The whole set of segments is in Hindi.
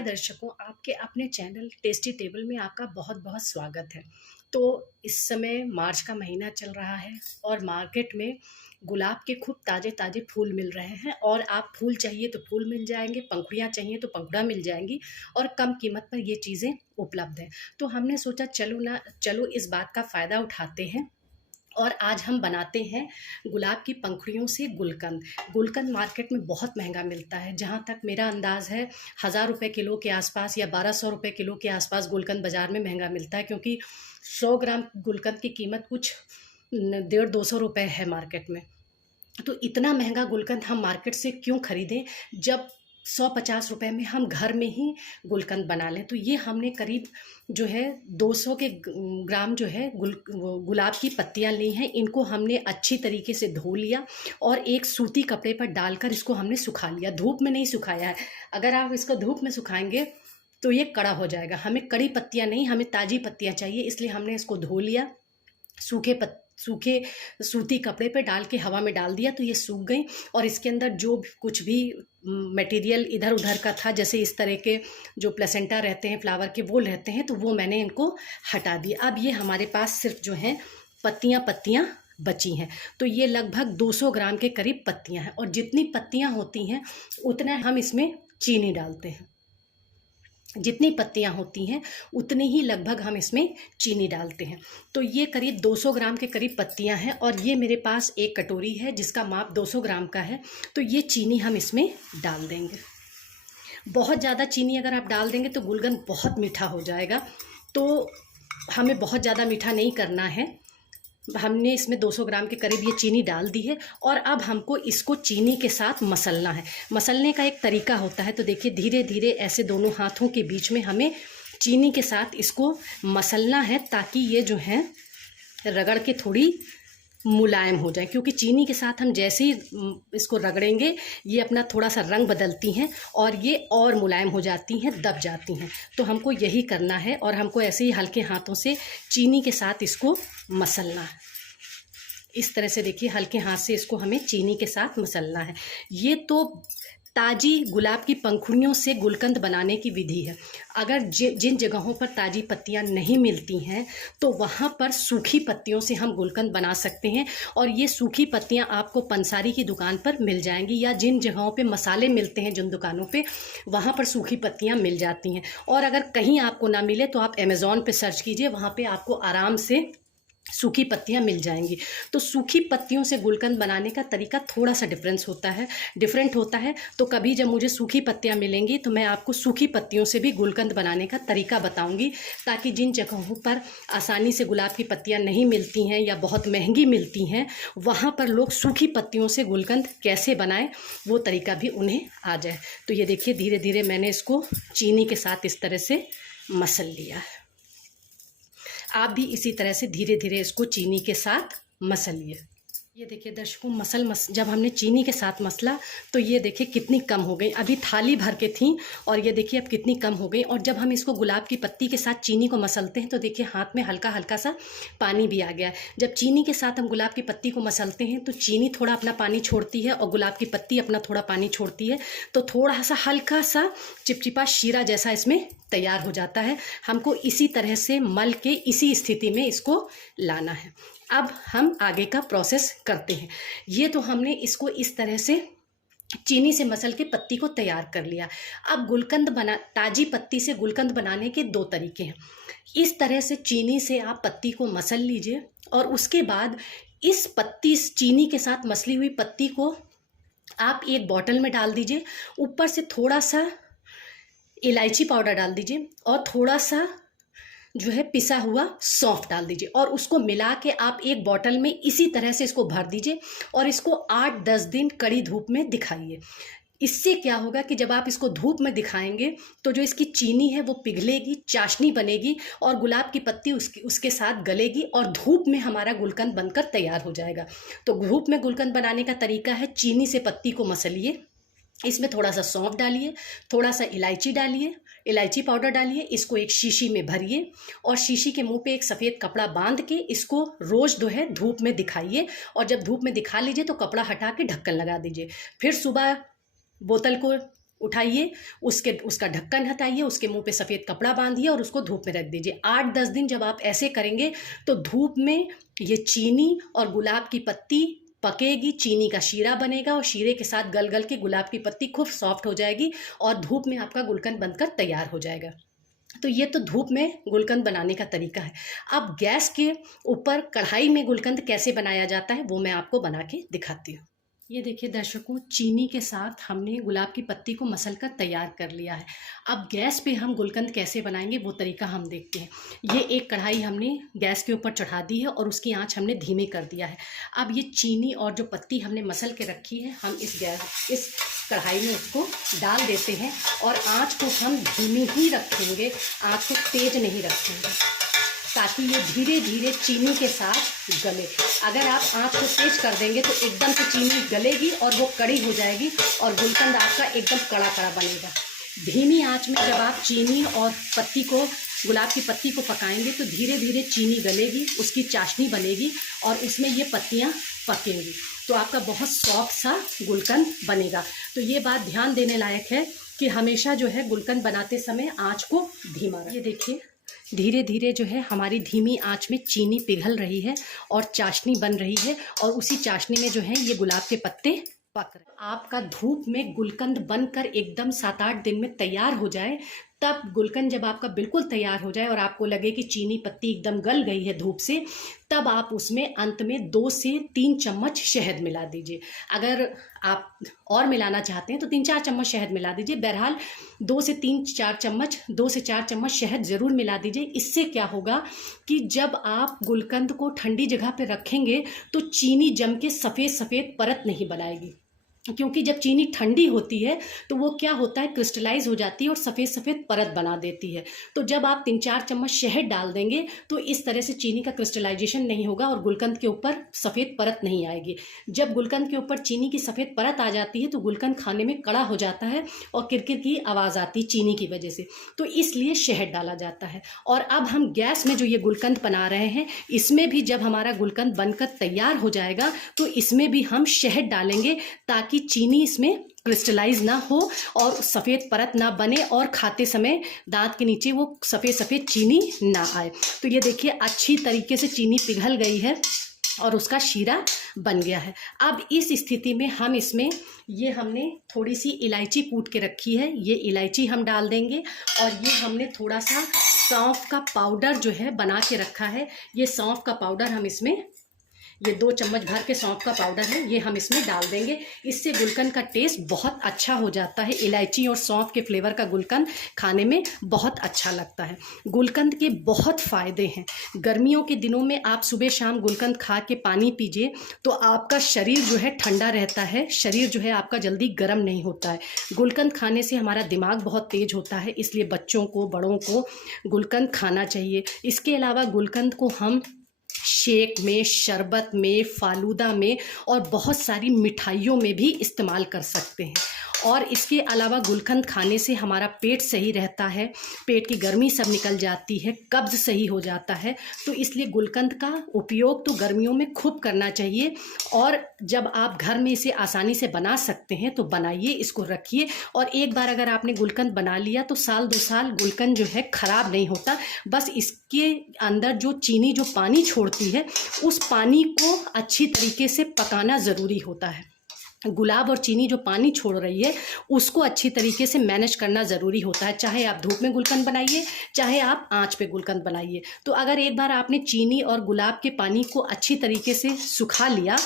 हाय दर्शकों, आपके अपने चैनल टेस्टी टेबल में आपका बहुत बहुत स्वागत है। तो इस समय मार्च का महीना चल रहा है और मार्केट में गुलाब के खूब ताज़े ताज़े फूल मिल रहे हैं और आप फूल चाहिए तो फूल मिल जाएंगे, पंखुड़ियाँ चाहिए तो पंखुड़ा मिल जाएंगी और कम कीमत पर ये चीज़ें उपलब्ध हैं। तो हमने सोचा चलो इस बात का फ़ायदा उठाते हैं और आज हम बनाते हैं गुलाब की पंखुड़ियों से गुलकंद। गुलकंद मार्केट में बहुत महंगा मिलता है, जहाँ तक मेरा अंदाज़ है 1000 रुपये किलो के आसपास या 1200 रुपये किलो के आसपास गुलकंद बाज़ार में महंगा मिलता है, क्योंकि 100 ग्राम गुलकंद की कीमत कुछ 150-200 रुपये है मार्केट में। तो इतना महंगा गुलकंद हम मार्केट से क्यों ख़रीदें जब 150 रुपये में हम घर में ही गुलकंद बना लें। तो ये हमने करीब जो है 200 के ग्राम जो है गुलाब की पत्तियां ली हैं। इनको हमने अच्छी तरीके से धो लिया और एक सूती कपड़े पर डालकर इसको हमने सुखा लिया। धूप में नहीं सुखाया है, अगर आप इसको धूप में सुखाएंगे तो ये कड़ा हो जाएगा। हमें कड़ी पत्तियां नहीं, हमें ताज़ी पत्तियां चाहिए, इसलिए हमने इसको धो लिया, सूखे सूती कपड़े पे डाल के हवा में डाल दिया तो ये सूख गई। और इसके अंदर जो कुछ भी मटेरियल इधर उधर का था, जैसे इस तरह के जो प्लेसेंटा रहते हैं फ्लावर के वो रहते हैं, तो वो मैंने इनको हटा दिया। अब ये हमारे पास सिर्फ जो है पत्तियां बची हैं। तो ये लगभग 200 ग्राम के करीब पत्तियां हैं और जितनी पत्तियां होती हैं उतना हम इसमें चीनी डालते हैं। जितनी पत्तियां होती हैं उतनी ही लगभग हम इसमें चीनी डालते हैं। तो ये करीब 200 ग्राम के करीब पत्तियां हैं और ये मेरे पास एक कटोरी है जिसका माप 200 ग्राम का है। तो ये चीनी हम इसमें डाल देंगे। बहुत ज़्यादा चीनी अगर आप डाल देंगे तो गुलकंद बहुत मीठा हो जाएगा, तो हमें बहुत ज़्यादा मीठा नहीं करना है। हमने इसमें 200 ग्राम के करीब ये चीनी डाल दी है और अब हमको इसको चीनी के साथ मसलना है। मसलने का एक तरीका होता है, तो देखिए धीरे धीरे ऐसे दोनों हाथों के बीच में हमें चीनी के साथ इसको मसलना है, ताकि ये जो है रगड़ के थोड़ी मुलायम हो जाए। क्योंकि चीनी के साथ हम जैसे ही इसको रगड़ेंगे ये अपना थोड़ा सा रंग बदलती हैं और ये और मुलायम हो जाती हैं, दब जाती हैं। तो हमको यही करना है और हमको ऐसे ही हल्के हाथों से चीनी के साथ इसको मसलना है। इस तरह से देखिए हल्के हाथ से इसको हमें चीनी के साथ मसलना है। ये तो ताज़ी गुलाब की पंखुड़ियों से गुलकंद बनाने की विधि है। अगर जिन जगहों पर ताज़ी पत्तियां नहीं मिलती हैं तो वहाँ पर सूखी पत्तियों से हम गुलकंद बना सकते हैं। और ये सूखी पत्तियां आपको पंसारी की दुकान पर मिल जाएंगी, या जिन जगहों पे मसाले मिलते हैं जिन दुकानों पे, वहाँ पर सूखी पत्तियां मिल जाती हैं। और अगर कहीं आपको ना मिले तो आप अमेज़ॉन पे सर्च कीजिए, वहाँ पर आपको आराम से सूखी पत्तियां मिल जाएंगी। तो सूखी पत्तियों से गुलकंद बनाने का तरीका थोड़ा सा डिफरेंट होता है। तो कभी जब मुझे सूखी पत्तियां मिलेंगी तो मैं आपको सूखी पत्तियों से भी गुलकंद बनाने का तरीका बताऊंगी, ताकि जिन जगहों पर आसानी से गुलाब की पत्तियां नहीं मिलती हैं या बहुत महंगी मिलती हैं, वहाँ पर लोग सूखी पत्तियों से गुलकंद कैसे बनाएं वो तरीका भी उन्हें आ जाए। तो ये देखिए धीरे धीरे मैंने इसको चीनी के साथ इस तरह से मसल लिया है। आप भी इसी तरह से धीरे धीरे इसको चीनी के साथ मसलिए। ये देखिए दर्शकों, जब हमने चीनी के साथ मसला तो ये देखिए कितनी कम हो गई। अभी थाली भर के थी और ये देखिए अब कितनी कम हो गई। और जब हम इसको गुलाब की पत्ती के साथ चीनी को मसलते हैं तो देखिए हाथ में हल्का हल्का सा पानी भी आ गया। जब चीनी के साथ हम गुलाब की पत्ती को मसलते हैं तो चीनी थोड़ा अपना पानी छोड़ती है और गुलाब की पत्ती अपना थोड़ा पानी छोड़ती है, तो थोड़ा सा हल्का सा चिपचिपा शीरा जैसा इसमें तैयार हो जाता है। हमको इसी तरह से मल के इसी स्थिति में इसको लाना है। अब हम आगे का प्रोसेस करते हैं। ये तो हमने इसको इस तरह से चीनी से मसल के पत्ती को तैयार कर लिया। अब ताज़ी पत्ती से गुलकंद बनाने के दो तरीके हैं। इस तरह से चीनी से आप पत्ती को मसल लीजिए और उसके बाद इस चीनी के साथ मसली हुई पत्ती को आप एक बॉटल में डाल दीजिए। ऊपर से थोड़ा सा इलायची पाउडर डाल दीजिए और थोड़ा सा जो है पिसा हुआ सौंफ डाल दीजिए और उसको मिला के आप एक बॉटल में इसी तरह से इसको भर दीजिए और इसको 8-10 दिन कड़ी धूप में दिखाइए। इससे क्या होगा कि जब आप इसको धूप में दिखाएंगे तो जो इसकी चीनी है वो पिघलेगी, चाशनी बनेगी और गुलाब की पत्ती उसके साथ गलेगी और धूप में हमारा गुलकंद बनकर तैयार हो जाएगा। तो धूप में गुलकंद बनाने का तरीका है, चीनी से पत्ती को मसलिए, इसमें थोड़ा सा सौंफ डालिए, थोड़ा सा इलायची डालिए, इलायची पाउडर डालिए, इसको एक शीशी में भरिए और शीशी के मुंह पे एक सफ़ेद कपड़ा बांध के इसको रोज़ जो है धूप में दिखाइए। और जब धूप में दिखा लीजिए तो कपड़ा हटा के ढक्कन लगा दीजिए। फिर सुबह बोतल को उठाइए, उसका ढक्कन हटाइए, उसके मुंह पे सफ़ेद कपड़ा बांधिए और उसको धूप में रख दीजिए। 8-10 दिन जब आप ऐसे करेंगे तो धूप में ये चीनी और गुलाब की पत्ती पकेगी, चीनी का शीरा बनेगा और शीरे के साथ गल गल के गुलाब की पत्ती खूब सॉफ्ट हो जाएगी और धूप में आपका गुलकंद बनकर तैयार हो जाएगा। तो ये तो धूप में गुलकंद बनाने का तरीका है। अब गैस के ऊपर कढ़ाई में गुलकंद कैसे बनाया जाता है वो मैं आपको बना के दिखाती हूँ। ये देखिए दर्शकों, चीनी के साथ हमने गुलाब की पत्ती को मसल कर तैयार कर लिया है। अब गैस पे हम गुलकंद कैसे बनाएंगे वो तरीका हम देखते हैं। ये एक कढ़ाई हमने गैस के ऊपर चढ़ा दी है और उसकी आंच हमने धीमी कर दिया है। अब ये चीनी और जो पत्ती हमने मसल के रखी है, हम इस कढ़ाई में उसको डाल देते हैं और आँच को हम धीमी ही रखेंगे, आँच को तेज नहीं रखेंगे, ताकि ये धीरे धीरे चीनी के साथ गले। अगर आप आँच को तेज कर देंगे तो एकदम से चीनी गलेगी और वो कड़ी हो जाएगी और गुलकंद आपका एकदम कड़ा कड़ा बनेगा। धीमी आँच में जब आप चीनी और पत्ती को, गुलाब की पत्ती को पकाएंगे तो धीरे धीरे चीनी गलेगी, उसकी चाशनी बनेगी और उसमें ये पत्तियाँ पकेंगी, तो आपका बहुत सॉफ्ट सा गुलकंद बनेगा। तो ये बात ध्यान देने लायक है कि हमेशा जो है गुलकंद बनाते समय आँच को धीमा रखें। ये देखिए धीरे धीरे जो है हमारी धीमी आंच में चीनी पिघल रही है और चाशनी बन रही है और उसी चाशनी में जो है ये गुलाब के पत्ते पक रहे हैं। आपका धूप में गुलकंद बनकर एकदम 7-8 दिन में तैयार हो जाए, तब गुलकंद जब आपका बिल्कुल तैयार हो जाए और आपको लगे कि चीनी पत्ती एकदम गल गई है धूप से, तब आप उसमें अंत में 2 से 3 चम्मच शहद मिला दीजिए। अगर आप और मिलाना चाहते हैं तो 3-4 चम्मच शहद मिला दीजिए। बहरहाल 2 से 4 चम्मच शहद ज़रूर मिला दीजिए। इससे क्या होगा कि जब आप गुलकंद को ठंडी जगह पे रखेंगे तो चीनी जम के सफ़ेद सफ़ेद परत नहीं बनाएगी, क्योंकि जब चीनी ठंडी होती है तो वो क्या होता है, क्रिस्टलाइज हो जाती है और सफ़ेद सफ़ेद परत बना देती है। तो जब आप 3-4 चम्मच शहद डाल देंगे तो इस तरह से चीनी का क्रिस्टलाइजेशन नहीं होगा और गुलकंद के ऊपर सफ़ेद परत नहीं आएगी। जब गुलकंद के ऊपर चीनी की सफ़ेद परत आ जाती है तो गुलकंद खाने में कड़ा हो जाता है और किरकिर की आवाज़ आती है चीनी की वजह से, तो इसलिए शहद डाला जाता है। और अब हम गैस में जो ये गुलकंद बना रहे हैं, इसमें भी जब हमारा गुलकंद बनकर तैयार हो जाएगा तो इसमें भी हम शहद डालेंगे, ताकि चीनी इसमें क्रिस्टलाइज ना हो और सफ़ेद परत ना बने और खाते समय दांत के नीचे वो सफ़ेद सफ़ेद चीनी ना आए। तो ये देखिए अच्छी तरीके से चीनी पिघल गई है और उसका शीरा बन गया है। अब इस स्थिति में हम इसमें ये हमने थोड़ी सी इलायची कूट के रखी है, ये इलायची हम डाल देंगे और ये हमने थोड़ा सा सौंफ का पाउडर जो है बना के रखा है, ये सौंफ का पाउडर हम इसमें, ये 2 चम्मच भर के सौंफ का पाउडर है, ये हम इसमें डाल देंगे। इससे गुलकंद का टेस्ट बहुत अच्छा हो जाता है। इलायची और सौंफ के फ्लेवर का गुलकंद खाने में बहुत अच्छा लगता है। गुलकंद के बहुत फ़ायदे हैं। गर्मियों के दिनों में आप सुबह शाम गुलकंद खा के पानी पीजिए तो आपका शरीर जो है ठंडा रहता है, शरीर जो है आपका जल्दी गर्म नहीं होता है। गुलकंद खाने से हमारा दिमाग बहुत तेज होता है, इसलिए बच्चों को, बड़ों को गुलकंद खाना चाहिए। इसके अलावा गुलकंद को हम शेक में, शरबत में, फालूदा में और बहुत सारी मिठाइयों में भी इस्तेमाल कर सकते हैं। और इसके अलावा गुलकंद खाने से हमारा पेट सही रहता है, पेट की गर्मी सब निकल जाती है, कब्ज़ सही हो जाता है। तो इसलिए गुलकंद का उपयोग तो गर्मियों में खूब करना चाहिए और जब आप घर में इसे आसानी से बना सकते हैं तो बनाइए, इसको रखिए। और एक बार अगर आपने गुलकंद बना लिया तो साल 2 साल गुलकंद जो है ख़राब नहीं होता। बस इसके अंदर जो चीनी जो पानी छोड़ती है, उस पानी को अच्छी तरीके से पकाना ज़रूरी होता है। गुलाब और चीनी जो पानी छोड़ रही है उसको अच्छी तरीके से मैनेज करना ज़रूरी होता है। चाहे आप धूप में गुलकंद बनाइए, चाहे आप आंच पे गुलकंद बनाइए। तो अगर एक बार आपने चीनी और गुलाब के पानी को अच्छी तरीके से सुखा लिया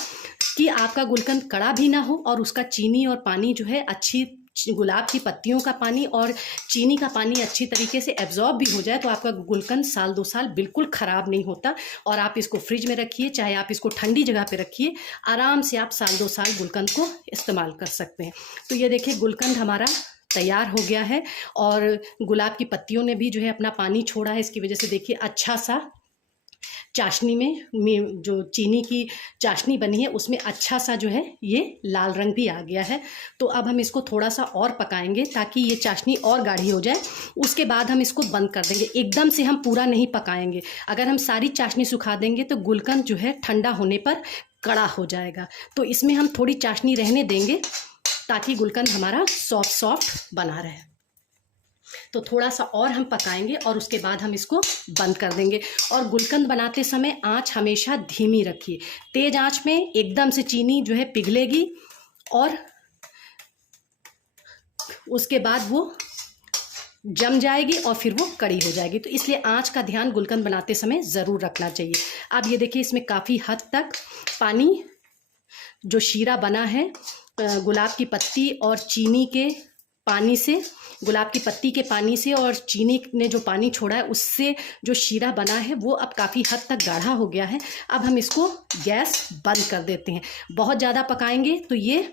कि आपका गुलकंद कड़ा भी ना हो और उसका चीनी और पानी जो है अच्छी, गुलाब की पत्तियों का पानी और चीनी का पानी अच्छी तरीके से एब्जॉर्ब भी हो जाए, तो आपका गुलकंद साल 2 साल बिल्कुल ख़राब नहीं होता। और आप इसको फ्रिज में रखिए, चाहे आप इसको ठंडी जगह पे रखिए, आराम से आप साल 2 साल गुलकंद को इस्तेमाल कर सकते हैं। तो ये देखिए गुलकंद हमारा तैयार हो गया है और गुलाब की पत्तियों ने भी जो है अपना पानी छोड़ा है। इसकी वजह से देखिए अच्छा सा चाशनी में जो चीनी की चाशनी बनी है उसमें अच्छा सा जो है ये लाल रंग भी आ गया है। तो अब हम इसको थोड़ा सा और पकाएंगे ताकि ये चाशनी और गाढ़ी हो जाए। उसके बाद हम इसको बंद कर देंगे, एकदम से हम पूरा नहीं पकाएंगे। अगर हम सारी चाशनी सुखा देंगे तो गुलकंद जो है ठंडा होने पर कड़ा हो जाएगा। तो इसमें हम थोड़ी चाशनी रहने देंगे ताकि गुलकंद हमारा सॉफ्ट सॉफ्ट बना रहे। तो थोड़ा सा और हम पकाएंगे और उसके बाद हम इसको बंद कर देंगे। और गुलकंद बनाते समय आंच हमेशा धीमी रखिए। तेज़ आंच में एकदम से चीनी जो है पिघलेगी और उसके बाद वो जम जाएगी और फिर वो कड़ी हो जाएगी। तो इसलिए आंच का ध्यान गुलकंद बनाते समय ज़रूर रखना चाहिए। अब ये देखिए इसमें काफ़ी हद तक पानी जो शीरा बना है गुलाब की पत्ती और चीनी के पानी से, गुलाब की पत्ती के पानी से और चीनी ने जो पानी छोड़ा है उससे जो शीरा बना है वो अब काफ़ी हद तक गाढ़ा हो गया है। अब हम इसको गैस बंद कर देते हैं। बहुत ज़्यादा पकाएंगे तो ये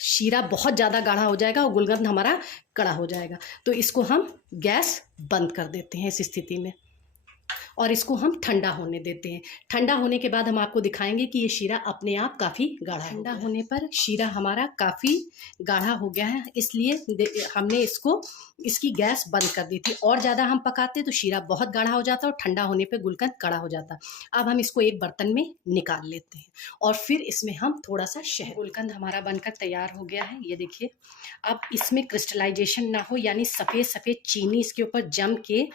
शीरा बहुत ज़्यादा गाढ़ा हो जाएगा और गुलकंद हमारा कड़ा हो जाएगा। तो इसको हम गैस बंद कर देते हैं इस स्थिति में और इसको हम ठंडा होने देते हैं। ठंडा होने के बाद हम आपको दिखाएंगे कि ये शीरा अपने आप काफ़ी गाढ़ा, ठंडा होने पर शीरा हमारा काफ़ी गाढ़ा हो गया है, इसलिए हमने इसकी गैस बंद कर दी थी। और ज़्यादा हम पकाते तो शीरा बहुत गाढ़ा हो जाता और ठंडा होने पर गुलकंद कड़ा हो जाता। अब हम इसको एक बर्तन में निकाल लेते हैं और फिर इसमें हम थोड़ा सा शहद। गुलकंद हमारा बनकर तैयार हो गया है, ये देखिए। अब इसमें क्रिस्टलाइजेशन ना हो, यानी सफ़ेद सफ़ेद चीनी इसके ऊपर जम के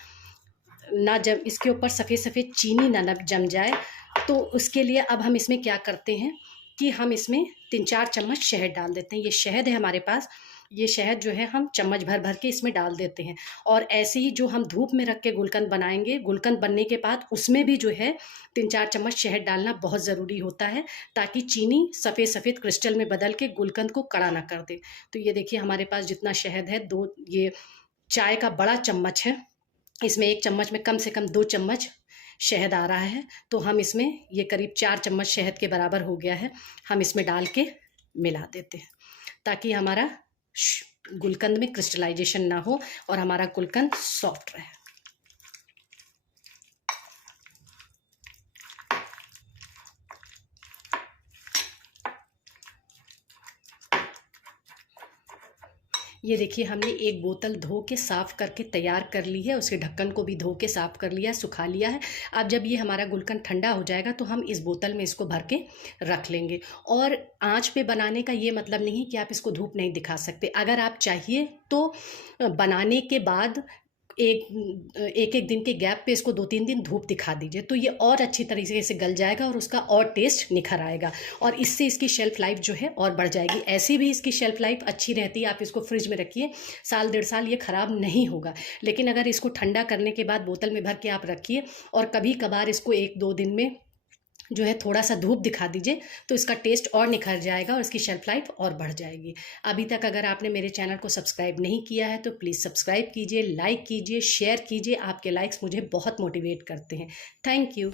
ना, जब इसके ऊपर सफ़ेद सफ़ेद चीनी ना जम जाए, तो उसके लिए अब हम इसमें क्या करते हैं कि हम इसमें 3-4 चम्मच शहद डाल देते हैं। ये शहद है हमारे पास, ये शहद जो है हम चम्मच भर भर के इसमें डाल देते हैं। और ऐसे ही जो हम धूप में रख के गुलकंद बनाएंगे, गुलकंद बनने के बाद उसमें भी जो है 3-4 चम्मच शहद डालना बहुत ज़रूरी होता है, ताकि चीनी सफ़ेद सफ़ेद क्रिस्टल में बदल के गुलकंद को कड़ा ना कर दे। तो ये देखिए हमारे पास जितना शहद है, ये चाय का बड़ा चम्मच है, इसमें 1 चम्मच में कम से कम 2 चम्मच शहद आ रहा है। तो हम इसमें ये करीब 4 चम्मच शहद के बराबर हो गया है, हम इसमें डाल के मिला देते हैं ताकि हमारा गुलकंद में क्रिस्टलाइजेशन ना हो और हमारा गुलकंद सॉफ्ट रहे। ये देखिए हमने एक बोतल धो के साफ़ करके तैयार कर ली है, उसके ढक्कन को भी धो के साफ़ कर लिया, सुखा लिया है। अब जब ये हमारा गुलकंद ठंडा हो जाएगा तो हम इस बोतल में इसको भर के रख लेंगे। और आंच पे बनाने का ये मतलब नहीं कि आप इसको धूप नहीं दिखा सकते। अगर आप चाहिए तो बनाने के बाद एक दिन के गैप पे इसको 2-3 दिन धूप दिखा दीजिए, तो ये और अच्छी तरीके से गल जाएगा और उसका और टेस्ट निखर आएगा और इससे इसकी शेल्फ़ लाइफ जो है और बढ़ जाएगी। ऐसे भी इसकी शेल्फ़ लाइफ अच्छी रहती है, आप इसको फ्रिज में रखिए, 1-1.5 साल ये ख़राब नहीं होगा। लेकिन अगर इसको ठंडा करने के बाद बोतल में भर के आप रखिए और कभी कभार इसको 1-2 दिन में जो है थोड़ा सा धूप दिखा दीजिए, तो इसका टेस्ट और निखर जाएगा और इसकी शेल्फ़ लाइफ और बढ़ जाएगी। अभी तक अगर आपने मेरे चैनल को सब्सक्राइब नहीं किया है तो प्लीज़ सब्सक्राइब कीजिए, लाइक कीजिए, शेयर कीजिए। आपके लाइक्स मुझे बहुत मोटिवेट करते हैं। Thank you.